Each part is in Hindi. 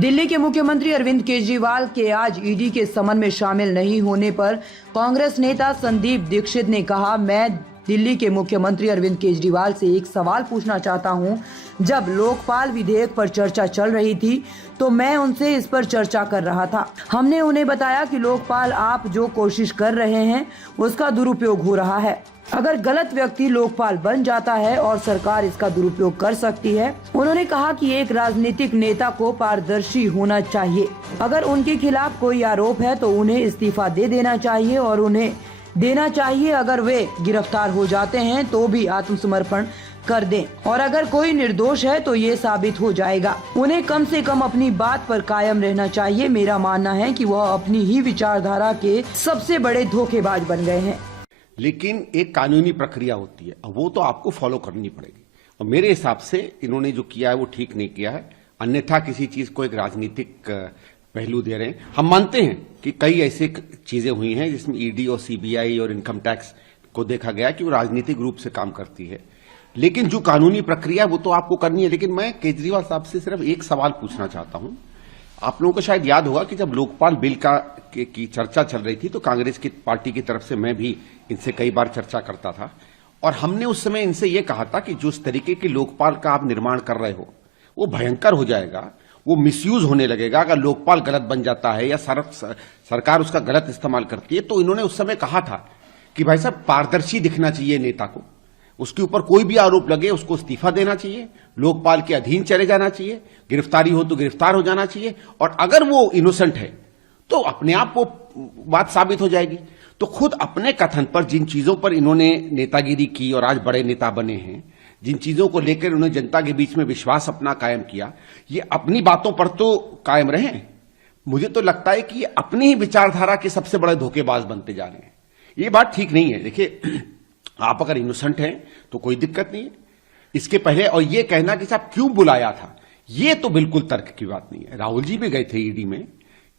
दिल्ली के मुख्यमंत्री अरविंद केजरीवाल के आज ईडी के समन में शामिल नहीं होने पर कांग्रेस नेता संदीप दीक्षित ने कहा, मैं दिल्ली के मुख्यमंत्री अरविंद केजरीवाल से एक सवाल पूछना चाहता हूं। जब लोकपाल विधेयक पर चर्चा चल रही थी तो मैं उनसे इस पर चर्चा कर रहा था। हमने उन्हें बताया कि लोकपाल आप जो कोशिश कर रहे हैं उसका दुरुपयोग हो रहा है। अगर गलत व्यक्ति लोकपाल बन जाता है और सरकार इसका दुरुपयोग कर सकती है। उन्होंने कहा कि एक राजनीतिक नेता को पारदर्शी होना चाहिए। अगर उनके खिलाफ कोई आरोप है तो उन्हें इस्तीफा दे देना चाहिए और उन्हें देना चाहिए। अगर वे गिरफ्तार हो जाते हैं तो भी आत्मसमर्पण कर दें और अगर कोई निर्दोष है तो ये साबित हो जाएगा। उन्हें कम से कम अपनी बात पर कायम रहना चाहिए। मेरा मानना है कि वह अपनी ही विचारधारा के सबसे बड़े धोखेबाज बन गए हैं। लेकिन एक कानूनी प्रक्रिया होती है, वो तो आपको फॉलो करनी पड़ेगी और मेरे हिसाब से इन्होंने जो किया है वो ठीक नहीं किया है। अन्यथा किसी चीज को एक राजनीतिक पहलू दे रहे हैं। हम मानते हैं कि कई ऐसी चीजें हुई हैं जिसमें ईडी और सीबीआई और इनकम टैक्स को देखा गया कि वो राजनीतिक रूप से काम करती है, लेकिन जो कानूनी प्रक्रिया वो तो आपको करनी है। लेकिन मैं केजरीवाल साहब से सिर्फ एक सवाल पूछना चाहता हूं। आप लोगों को शायद याद होगा कि जब लोकपाल बिल की चर्चा चल रही थी तो कांग्रेस की पार्टी की तरफ से मैं भी इनसे कई बार चर्चा करता था और हमने उस समय इनसे यह कहा था कि जिस तरीके की लोकपाल का आप निर्माण कर रहे हो वो भयंकर हो जाएगा, वो मिसयूज होने लगेगा। अगर लोकपाल गलत बन जाता है या सरकार उसका गलत इस्तेमाल करती है तो इन्होंने उस समय कहा था कि भाई साहब पारदर्शी दिखना चाहिए नेता को, उसके ऊपर कोई भी आरोप लगे उसको इस्तीफा देना चाहिए, लोकपाल के अधीन चले जाना चाहिए, गिरफ्तारी हो तो गिरफ्तार हो जाना चाहिए और अगर वो इनोसेंट है तो अपने आप वो बात साबित हो जाएगी। तो खुद अपने कथन पर जिन चीजों पर इन्होंने नेतागिरी की और आज बड़े नेता बने हैं, जिन चीजों को लेकर उन्होंने जनता के बीच में विश्वास अपना कायम किया, ये अपनी बातों पर तो कायम रहे। मुझे तो लगता है कि ये अपनी ही विचारधारा के सबसे बड़े धोखेबाज बनते जा रहे हैं। ये बात ठीक नहीं है। देखिए, आप अगर इनोसेंट हैं तो कोई दिक्कत नहीं है। इसके पहले और ये कहना कि साहब क्यों बुलाया था, ये तो बिल्कुल तर्क की बात नहीं है। राहुल जी भी गए थे ईडी में,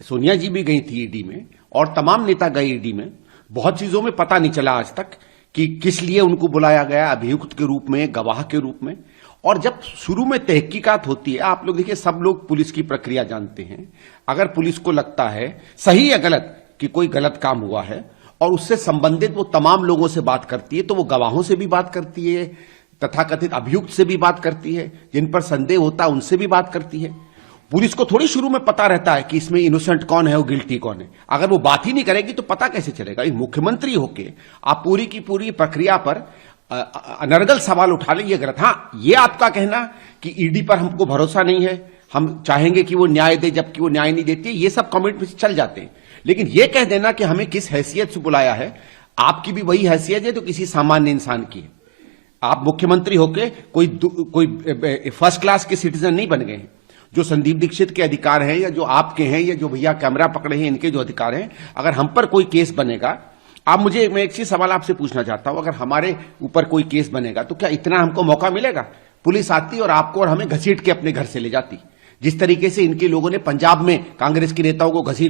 सोनिया जी भी गई थी ईडी में और तमाम नेता गए ईडी में। बहुत चीजों में पता नहीं चला आज तक कि किस लिए उनको बुलाया गया, अभियुक्त के रूप में, गवाह के रूप में। और जब शुरू में तहकीकात होती है, आप लोग देखिए, सब लोग पुलिस की प्रक्रिया जानते हैं। अगर पुलिस को लगता है सही या गलत कि कोई गलत काम हुआ है और उससे संबंधित वो तमाम लोगों से बात करती है, तो वो गवाहों से भी बात करती है, तथाकथित अभियुक्त से भी बात करती है, जिन पर संदेह होता है उनसे भी बात करती है। पुलिस को थोड़ी शुरू में पता रहता है कि इसमें इनोसेंट कौन है और गिल्टी कौन है। अगर वो बात ही नहीं करेगी तो पता कैसे चलेगा। एक मुख्यमंत्री होके आप पूरी की पूरी प्रक्रिया पर अनर्गल सवाल उठा लें, ये गलत। हाँ, ये आपका कहना कि ईडी पर हमको भरोसा नहीं है, हम चाहेंगे कि वो न्याय दे जबकि वो न्याय नहीं देती, ये सब कमेंट में चल जाते हैं। लेकिन ये कह देना कि हमें किस हैसियत से बुलाया है, आपकी भी वही हैसियत है तो किसी सामान्य इंसान की है। आप मुख्यमंत्री होके कोई फर्स्ट क्लास के सिटीजन नहीं बन गए हैं। जो संदीप दीक्षित के अधिकार हैं या जो आपके हैं या जो भैया कैमरा पकड़े हैं इनके जो अधिकार हैं, अगर हम पर कोई केस बनेगा, मैं एक चीज सवाल आपसे पूछना चाहता हूं, अगर हमारे ऊपर कोई केस बनेगा तो क्या इतना हमको मौका मिलेगा? पुलिस आती और आपको और हमें घसीट के अपने घर से ले जाती, जिस तरीके से इनके लोगों ने पंजाब में कांग्रेस के नेताओं को घसीट